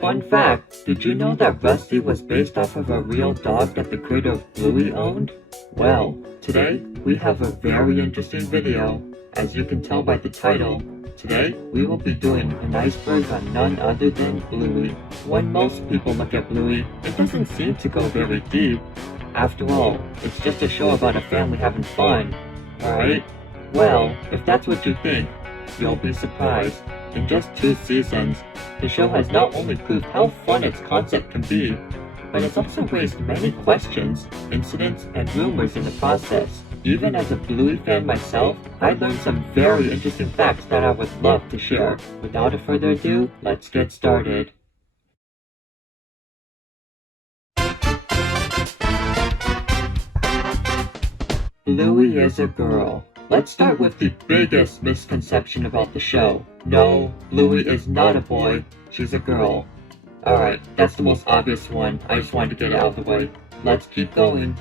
Fun fact, did you know that Rusty was based off of a real dog that the creator of Bluey owned? Well, today we have a very interesting video. As you can tell by the title, today we will be doing an iceberg on none other than Bluey. When most people look at Bluey, it doesn't seem to go very deep. After all, it's just a show about a family having fun, right? Well, if that's what you think, you'll be surprised. In just 2 seasons, the show has not only proved how fun its concept can be, but it's also raised many questions, incidents, and rumors in the process. Even as a Bluey fan myself, I learned some very interesting facts that I would love to share. Without further ado, let's get started. Bluey is a girl. Let's start with the biggest misconception about the show. No, Bluey is not a boy, she's a girl. Alright, that's the most obvious one, I just wanted to get it out of the way. Let's keep going.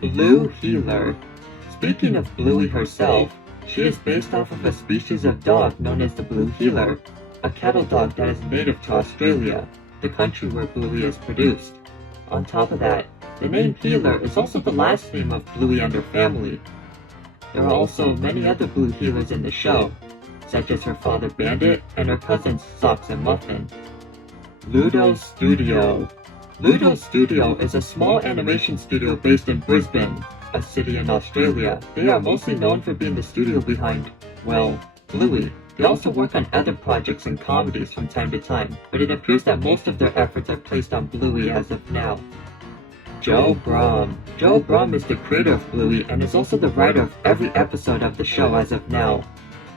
Blue Heeler. Speaking of Bluey herself, she is based off of a species of dog known as the Blue Heeler, a cattle dog that is native to Australia, the country where Bluey is produced. On top of that, the name Heeler is also the last name of Bluey and her family. There are also many other Blue Heelers in the show, such as her father Bandit and her cousins Socks and Muffin. Ludo Studio. Ludo Studio is a small animation studio based in Brisbane, a city in Australia. They are mostly known for being the studio behind, well, Bluey. They also work on other projects and comedies from time to time, but it appears that most of their efforts are placed on Bluey as of now. Joe Brumm. Joe Brumm is the creator of Bluey and is also the writer of every episode of the show as of now.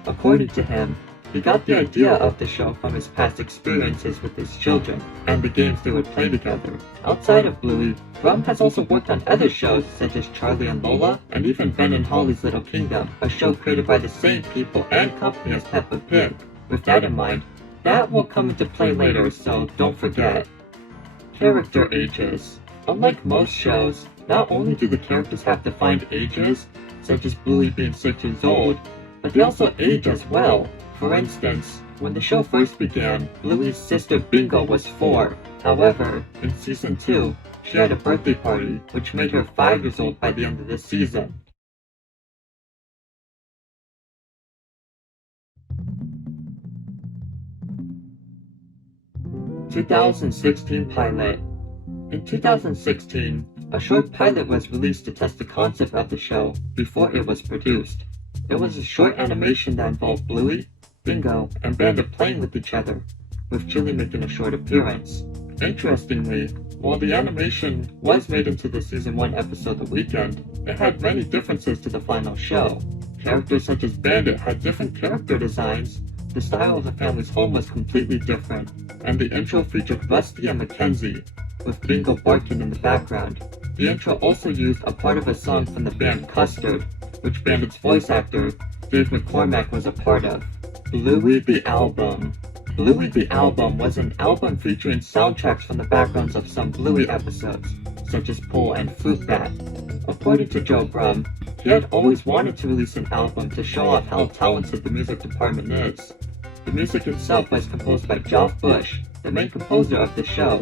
According to him, he got the idea of the show from his past experiences with his children and the games they would play together. Outside of Bluey, Brumm has also worked on other shows such as Charlie and Lola and even Ben and Holly's Little Kingdom, a show created by the same people and company as Peppa Pig. With that in mind, that will come into play later, so don't forget. Character ages. Unlike most shows, not only do the characters have defined ages, such as Bluey being 6 years old, but they also age as well. For instance, when the show first began, Bluey's sister Bingo was 4. However, in Season 2, she had a birthday party, which made her 5 years old by the end of the season. (2016) Pilot. In 2016, a short pilot was released to test the concept of the show before it was produced. It was a short animation that involved Bluey, Bingo, and Bandit playing with each other, with Chili making a short appearance. Interestingly, while the animation was made into the Season 1 episode The Weekend, it had many differences to the final show. Characters such as Bandit had different character designs, the style of the family's home was completely different, and the intro featured Rusty and Mackenzie, with Bingo barking in the background. The intro also used a part of a song from the band Custard, which Bandit's voice actor, Dave McCormack, was a part of. Bluey the Album. Bluey the Album was an album featuring soundtracks from the backgrounds of some Bluey episodes, such as Pull and Fruit Bat. According to Joe Brumm, he had always wanted to release an album to show off how talented the music department is. The music itself was composed by Geoff Bush, the main composer of the show.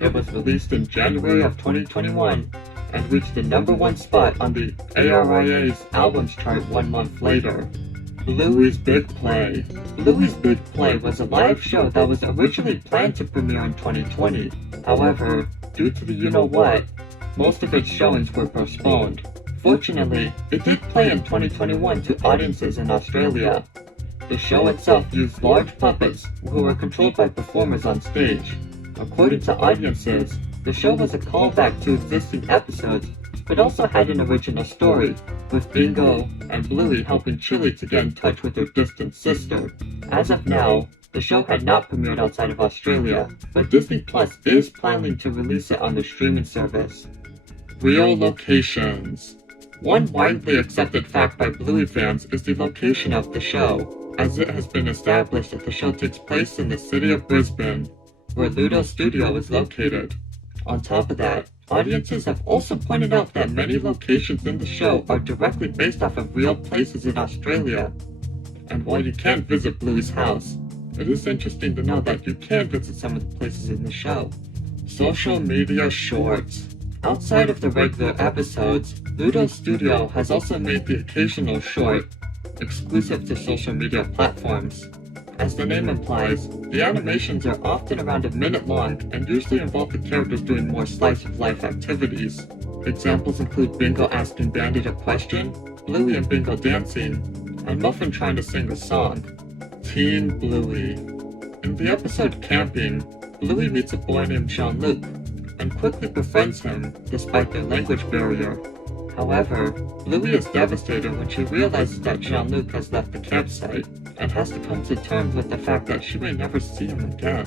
It was released in January of 2021 and reached the #1 spot on the ARIA's albums chart 1 month later. Bluey's Big Play. Bluey's Big Play was a live show that was originally planned to premiere in 2020. However, due to the you-know-what, most of its showings were postponed. Fortunately, it did play in 2021 to audiences in Australia. The show itself used large puppets who were controlled by performers on stage. According to audiences, the show was a callback to existing episodes, but also had an original story, with Bingo and Bluey helping Chili to get in touch with her distant sister. As of now, the show had not premiered outside of Australia, but Disney Plus is planning to release it on the streaming service. Real locations. One widely accepted fact by Bluey fans is the location of the show, as it has been established that the show takes place in the city of Brisbane, where Ludo Studio is located. On top of that, audiences have also pointed out that many locations in the show are directly based off of real places in Australia. And while you can't visit Bluey's house, it is interesting to know that you can visit some of the places in the show. Social media shorts. Outside of the regular episodes, Ludo Studio has also made the occasional short, exclusive to social media platforms. As the name implies, the animations are often around a minute long and usually involve the characters doing more slice-of-life activities. Examples include Bingo asking Bandit a question, Bluey and Bingo dancing, and Muffin trying to sing a song. Teen Bluey. In the episode Camping, Bluey meets a boy named Jean-Luc, and quickly befriends him despite their language barrier. However, Bluey is devastated when she realizes that Jean-Luc has left the campsite, and has to come to terms with the fact that she may never see him again.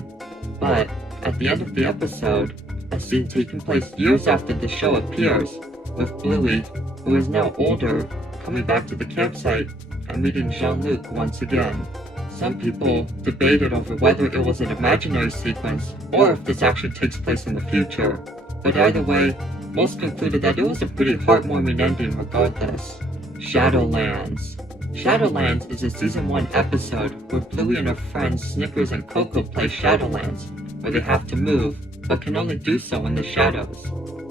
But, at the end of the episode, a scene taking place years after the show appears, with Bluey, who is now older, coming back to the campsite and meeting Jean-Luc once again. Some people debated over whether it was an imaginary sequence or if this actually takes place in the future, but either way, most concluded that it was a pretty heartwarming ending regardless. Shadowlands. Shadowlands is a Season 1 episode where Bluey and her friends Snickers and Coco play Shadowlands, where they have to move, but can only do so in the shadows.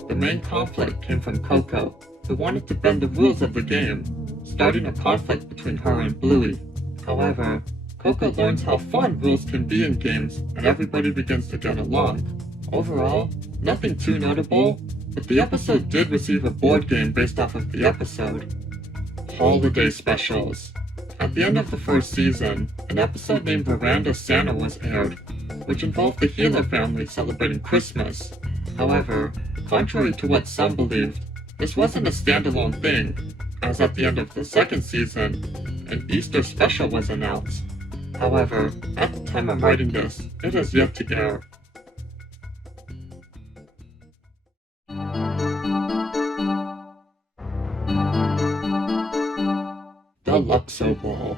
The main conflict came from Coco, who wanted to bend the rules of the game, starting a conflict between her and Bluey. However, Coco learns how fun rules can be in games and everybody begins to get along. Overall, nothing too notable, but the episode did receive a board game based off of the episode. Holiday specials. At the end of the first season, an episode named Veranda Santa was aired, which involved the Healer family celebrating Christmas. However, contrary to what some believed, this wasn't a standalone thing, as at the end of the second season, an Easter special was announced. However, at the time I'm writing this, it has yet to air. The Luxor Ball.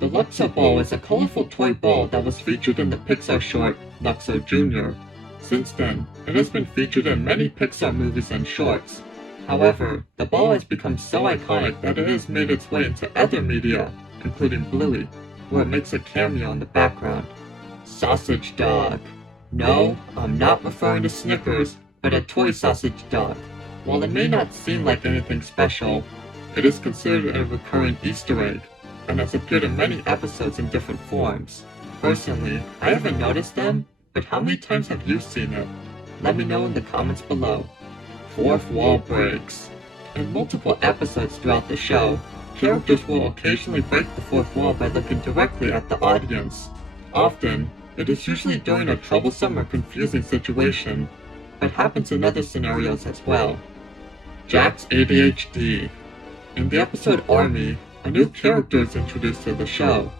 The Luxor Ball is a colorful toy ball that was featured in the Pixar short Luxor Jr. Since then, it has been featured in many Pixar movies and shorts. However, the ball has become so iconic that it has made its way into other media, including Bluey, where it makes a cameo in the background. Sausage dog. No, I'm not referring to Snickers, but a toy sausage dog. While it may not seem like anything special, it is considered a recurring Easter egg, and has appeared in many episodes in different forms. Personally, I haven't noticed them, but how many times have you seen it? Let me know in the comments below. Fourth wall breaks. In multiple episodes throughout the show, characters will occasionally break the fourth wall by looking directly at the audience. Often, it is usually during a troublesome or confusing situation, but happens in other scenarios as well. Jack's ADHD. In the episode Army, a new character is introduced to the show.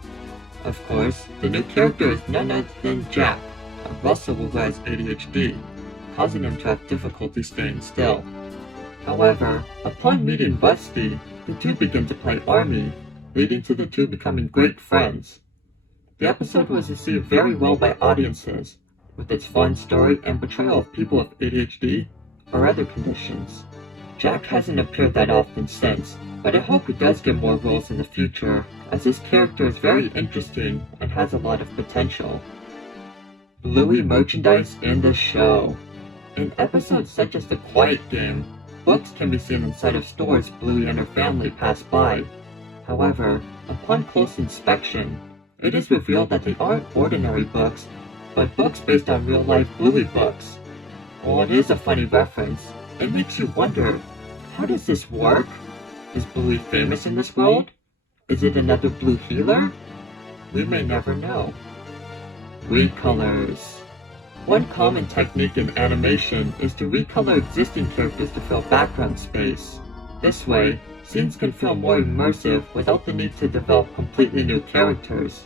Of course, the new character is none other than Jack, a Russell who has ADHD, causing him to have difficulty staying still. However, upon meeting Rusty, the two begin to play Army, leading to the two becoming great friends. The episode was received very well by audiences, with its fun story and portrayal of people with ADHD or other conditions. Jack hasn't appeared that often since, but I hope he does get more roles in the future, as this character is very interesting and has a lot of potential. Bluey merchandise in the show. In episodes such as The Quiet Game, books can be seen inside of stores Bluey and her family pass by. However, upon close inspection, it is revealed that they aren't ordinary books, but books based on real-life Bluey books. While it is a funny reference, it makes you wonder, how does this work? Is Bluey famous in this world? Is it another Blue healer? We may never know. Recolors. One common technique in animation is to recolor existing characters to fill background space. This way, scenes can feel more immersive without the need to develop completely new characters.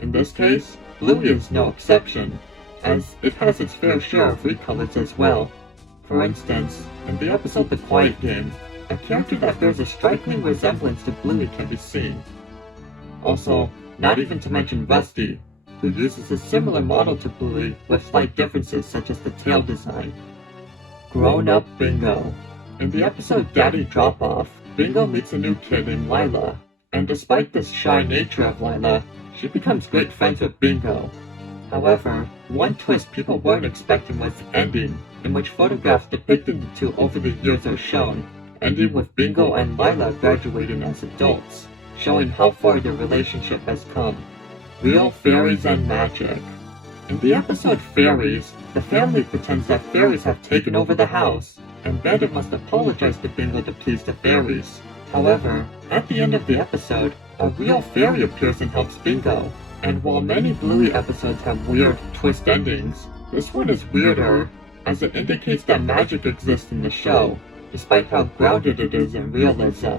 In this case, Bluey is no exception, as it has its fair share of recolors as well. For instance, in the episode The Quiet Game, a character that bears a striking resemblance to Bluey can be seen. Also, not even to mention Rusty, who uses a similar model to Bluey with slight differences such as the tail design. Grown-up Bingo. In the episode Daddy Drop-Off, Bingo meets a new kid named Lila, and despite the shy nature of Lila, she becomes great friends with Bingo. However, one twist people weren't expecting was the ending, in which photographs depicting the two over the years are shown, ending with Bingo and Lila graduating as adults, showing how far their relationship has come. Real fairies and magic. In the episode Fairies, the family pretends that fairies have taken over the house, and Bandit must apologize to Bingo to please the fairies. However, at the end of the episode, a real fairy appears and helps Bingo, and while many Bluey episodes have weird twist endings, this one is weirder, as it indicates that magic exists in the show, despite how grounded it is in realism.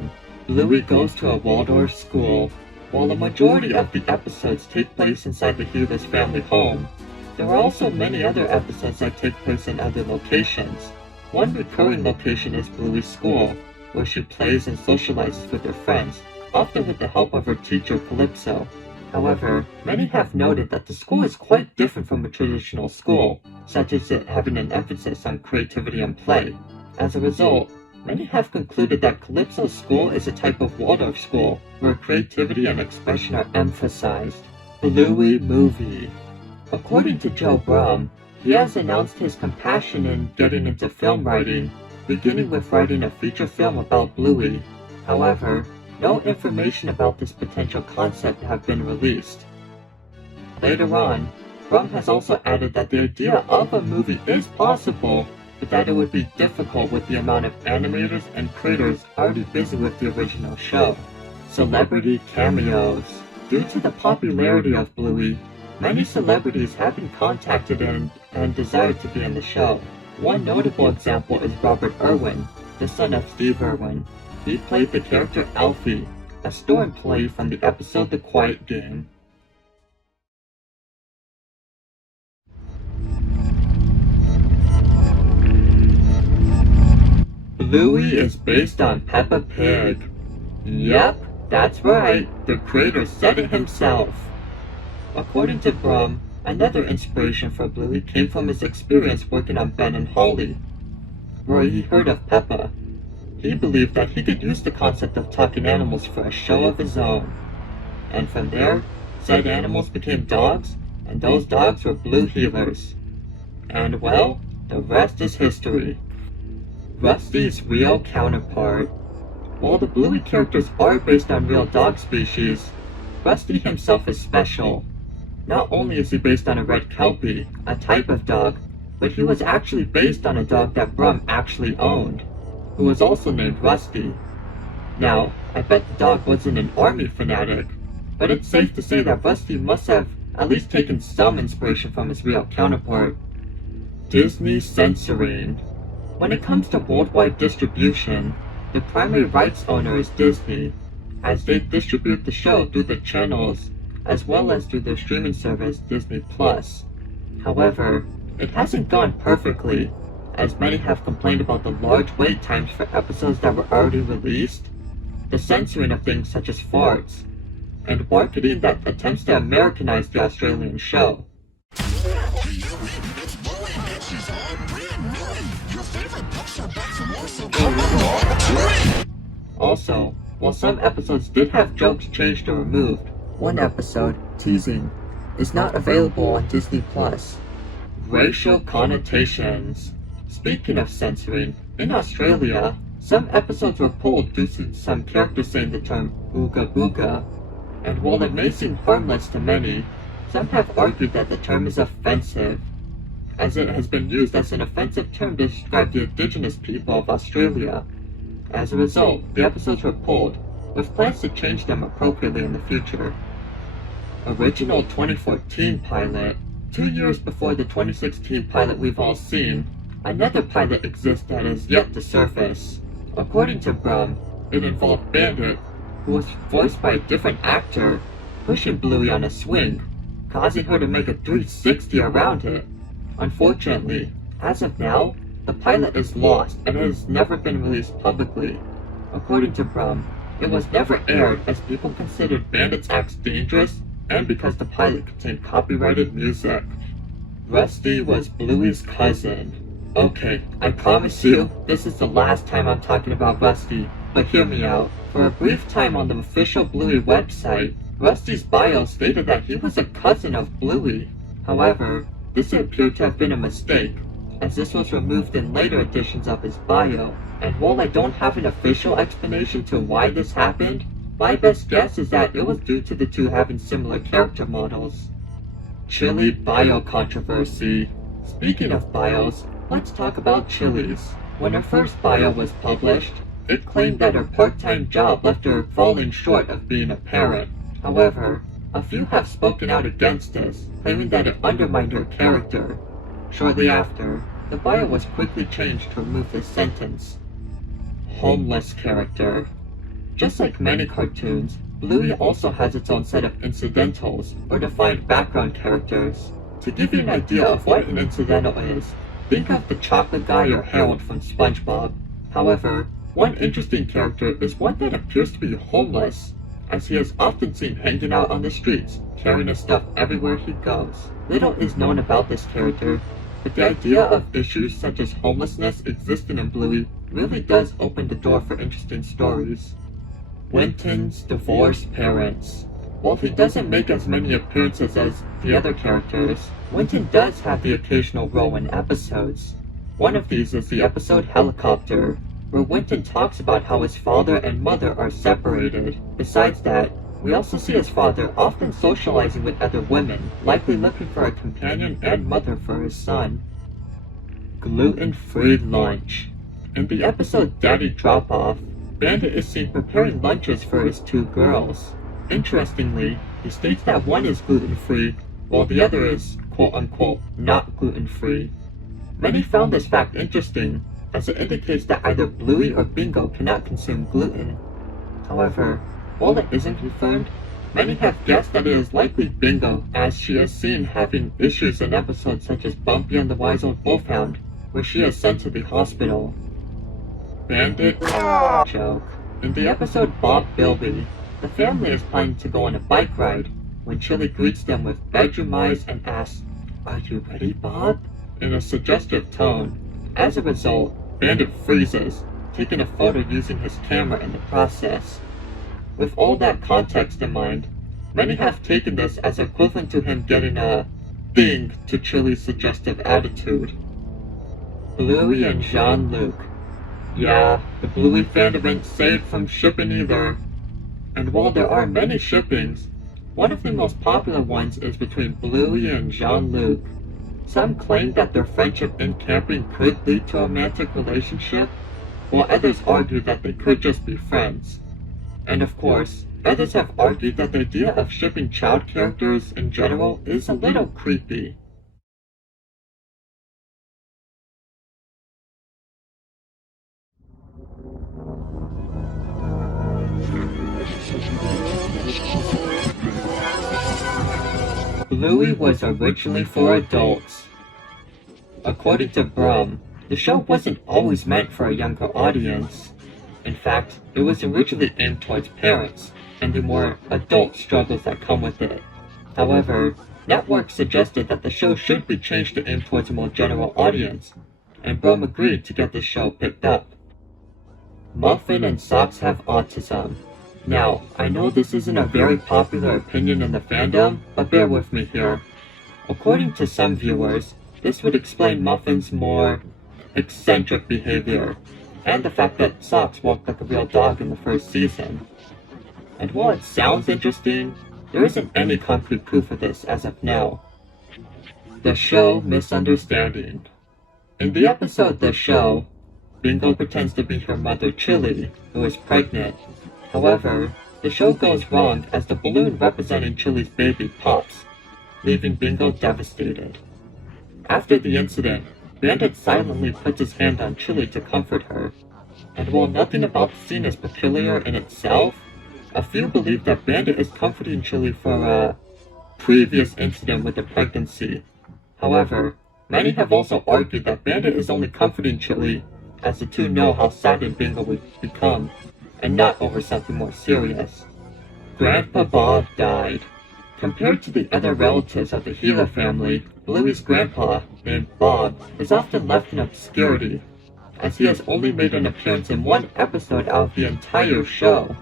Bluey goes to a Waldorf school. While the majority of the episodes take place inside the Healer's family home, there are also many other episodes that take place in other locations. One recurring location is Bluey's school, where she plays and socializes with her friends, often with the help of her teacher Calypso. However, many have noted that the school is quite different from a traditional school, such as it having an emphasis on creativity and play. As a result, many have concluded that Calypso's school is a type of Waldorf school, where creativity and expression are emphasized. Bluey movie. According to Joe Brum, he has announced his compassion in getting into film writing, beginning with writing a feature film about Bluey. However, no information about this potential concept have been released. Later on, Brum has also added that the idea of a movie is possible, but that it would be difficult with the amount of animators and creators already busy with the original show. Celebrity cameos. Due to the popularity of Bluey, many celebrities have been contacted and desired to be in the show. One notable example is Robert Irwin, the son of Steve Irwin. He played the character Alfie, a store employee from the episode The Quiet Game. Bluey is based on Peppa Pig. Yep, that's right, the creator said it himself. According to Brum, another inspiration for Bluey came from his experience working on Ben and Holly, where he heard of Peppa. He believed that he could use the concept of talking animals for a show of his own. And from there, said animals became dogs, and those dogs were Blue Healers. And well, the rest is history. Rusty's real counterpart. While the Bluey characters are based on real dog species, Rusty himself is special. Not only is he based on a red Kelpie, a type of dog, but he was actually based on a dog that Brum actually owned, who was also named Rusty. Now, I bet the dog wasn't an army fanatic, but it's safe to say that Rusty must have at least taken some inspiration from his real counterpart. Disney censoring. When it comes to worldwide distribution, the primary rights owner is Disney, as they distribute the show through the channels, as well as through their streaming service Disney+. However, it hasn't gone perfectly, as many have complained about the large wait times for episodes that were already released, the censoring of things such as farts, and marketing that attempts to Americanize the Australian show. Also, while some episodes did have jokes changed or removed, one episode, Teasing, is not available on Disney+. Racial connotations. Speaking of censoring, in Australia, some episodes were pulled due to some characters saying the term ooga booga, and while it may seem harmless to many, some have argued that the term is offensive, as it has been used as an offensive term to describe the indigenous people of Australia. As a result, the episodes were pulled, with plans to change them appropriately in the future. Original 2014 pilot. 2 years before the 2016 pilot we've all seen, another pilot exists that is yet to surface. According to Brum, it involved Bandit, who was voiced by a different actor, pushing Bluey on a swing, causing her to make a 360 around it. Unfortunately, as of now, the pilot is lost and it has never been released publicly. According to Brum, it was never aired as people considered Bandit's acts dangerous and because the pilot contained copyrighted music. Rusty was Bluey's cousin. Okay, I promise you, this is the last time I'm talking about Rusty, but hear me out. For a brief time on the official Bluey website, Rusty's bio stated that he was a cousin of Bluey. However, this appeared to have been a mistake, as this was removed in later editions of his bio, and while I don't have an official explanation to why this happened, my best guess is that it was due to the two having similar character models. Chili bio controversy. Speaking of bios, let's talk about Chili's. When her first bio was published, it claimed that her part-time job left her falling short of being a parent. However, a few have spoken out against this, claiming that it undermined her character. Shortly after, the bio was quickly changed to remove this sentence. Homeless character. Just like many cartoons, Bluey also has its own set of incidentals, or defined background characters. To give you an idea of what an incidental is, think of the chocolate guy or Harold from SpongeBob. However, one interesting character is one that appears to be homeless, as he is often seen hanging out on the streets, carrying his stuff everywhere he goes. Little is known about this character, but the idea of issues such as homelessness existing in Bluey really does open the door for interesting stories. Winton's divorced parents. While he doesn't make as many appearances as the other characters, Winton does have the occasional role in episodes. One of these is the episode Helicopter, where Winton talks about how his father and mother are separated. Besides that, we also see his father often socializing with other women, likely looking for a companion and mother for his son. Gluten-free lunch. In the episode Daddy Drop-Off, Bandit is seen preparing lunches for his two girls. Interestingly, he states that one is gluten-free, while the other is quote-unquote not gluten-free. Many found this fact interesting, as it indicates that either Bluey or Bingo cannot consume gluten. However, while it isn't confirmed, many have guessed that it is likely Bingo, as she is seen having issues in episodes such as Bumpy and the Wise Old Wolfhound, where she is sent to the hospital. Bandit joke. In the episode Bob Bilby, the family is planning to go on a bike ride, when Chili greets them with bedroom eyes and asks, "Are you ready, Bob?" in a suggestive tone. As a result, Bandit freezes, taking a photo using his camera in the process. With all that context in mind, many have taken this as equivalent to him getting a ding to Chili's suggestive attitude. Bluey and Jean-Luc. Yeah, the Bluey fandom ain't saved from shipping either. And while there are many shippings, one of the most popular ones is between Bluey and Jean-Luc. Some claim that their friendship in camping could lead to a romantic relationship, while others argue that they could just be friends. And of course, others have argued that the idea of shipping child characters in general is a little creepy. Bluey was originally for adults. According to Brum, the show wasn't always meant for a younger audience. In fact, it was originally aimed towards parents, and the more adult struggles that come with it. However, networks suggested that the show should be changed to aim towards a more general audience, and Brum agreed to get the show picked up. Muffin and Socks have autism. Now, I know this isn't a very popular opinion in the fandom, but bear with me here. According to some viewers, this would explain Muffin's more eccentric behavior, and the fact that Socks walked like a real dog in the first season. And while it sounds interesting, there isn't any concrete proof of this as of now. The Show Misunderstanding. In the episode The Show, Bingo pretends to be her mother Chili, who is pregnant. However, the show goes wrong as the balloon representing Chili's baby pops, leaving Bingo devastated. After the incident, Bandit silently puts his hand on Chili to comfort her, and while nothing about the scene is peculiar in itself, a few believe that Bandit is comforting Chili for a previous incident with the pregnancy. However, many have also argued that Bandit is only comforting Chili as the two know how saddened Bingo would become, and not over something more serious. Grandpa Bob died. Compared to the other relatives of the Healer family, Bluey's grandpa, named Bob, is often left in obscurity, as he has only made an appearance in one episode out of the entire show.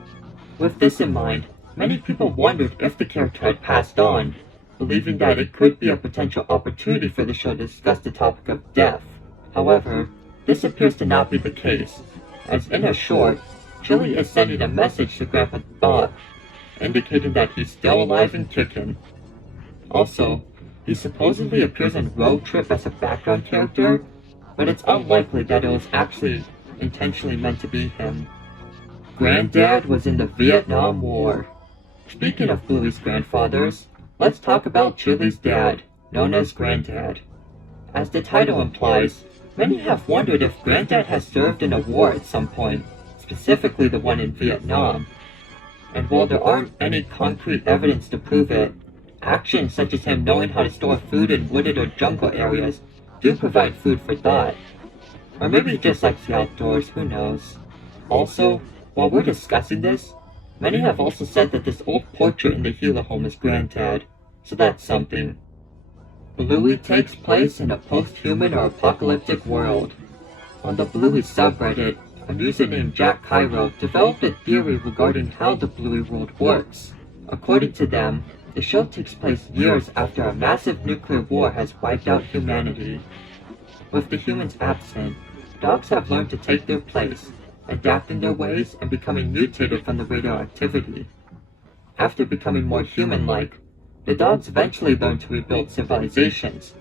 With this in mind, many people wondered if the character had passed on, believing that it could be a potential opportunity for the show to discuss the topic of death. However, this appears to not be the case, as in a short, Chili is sending a message to Grandpa Bob, indicating that he's still alive and kicking. Also, he supposedly appears in Road Trip as a background character, but it's unlikely that it was actually intentionally meant to be him. Granddad was in the Vietnam War. Speaking of Bluey's grandfathers, let's talk about Chili's dad, known as Granddad. As the title implies, many have wondered if Granddad has served in a war at some point, specifically the one in Vietnam. And while there aren't any concrete evidence to prove it, actions such as him knowing how to store food in wooded or jungle areas do provide food for thought. Or maybe he just likes the outdoors, who knows. Also, while we're discussing this, many have also said that this old portrait in the Gila home is Granddad, so that's something. Bluey takes place in a post-human or apocalyptic world. On the Bluey subreddit, a user named Jack Cairo developed a theory regarding how the Bluey world works. According to them, the show takes place years after a massive nuclear war has wiped out humanity. With the humans absent, dogs have learned to take their place, adapting their ways and becoming mutated from the radioactivity. After becoming more human-like, the dogs eventually learn to rebuild civilizations,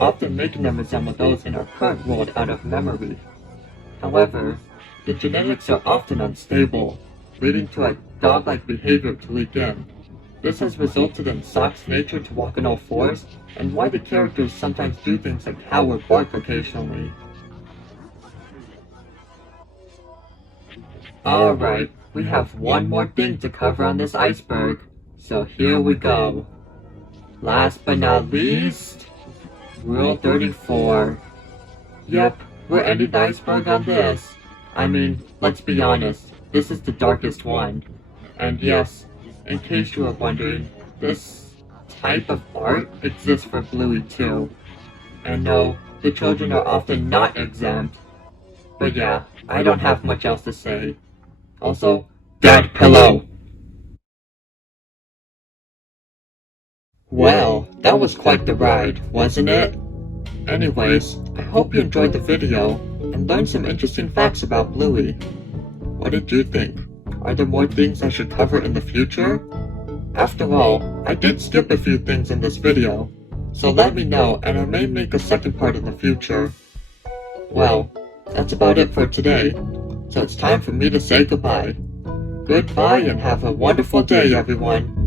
often making them resemble those in our current world out of memory. However, the genetics are often unstable, leading to a dog-like behavior to leak in. This has resulted in Sock's nature to walk on all fours, and why the characters sometimes do things like howl or bark occasionally. Alright, we have one more thing to cover on this iceberg, so here we go. Last but not least, Rule 34. Yep, we're ending the iceberg on this. I mean, let's be honest, this is the darkest one. And yes, in case you were wondering, this type of art exists for Bluey too. And no, the children are often not exempt. But yeah, I don't have much else to say. Also, Dad Pillow! Well, that was quite the ride, wasn't it? Anyways, I hope you enjoyed the video and learned some interesting facts about Bluey. What did you think? Are there more things I should cover in the future? After all, I did skip a few things in this video, so let me know and I may make a second part in the future. Well, that's about it for today, so it's time for me to say goodbye. Goodbye and have a wonderful day, everyone.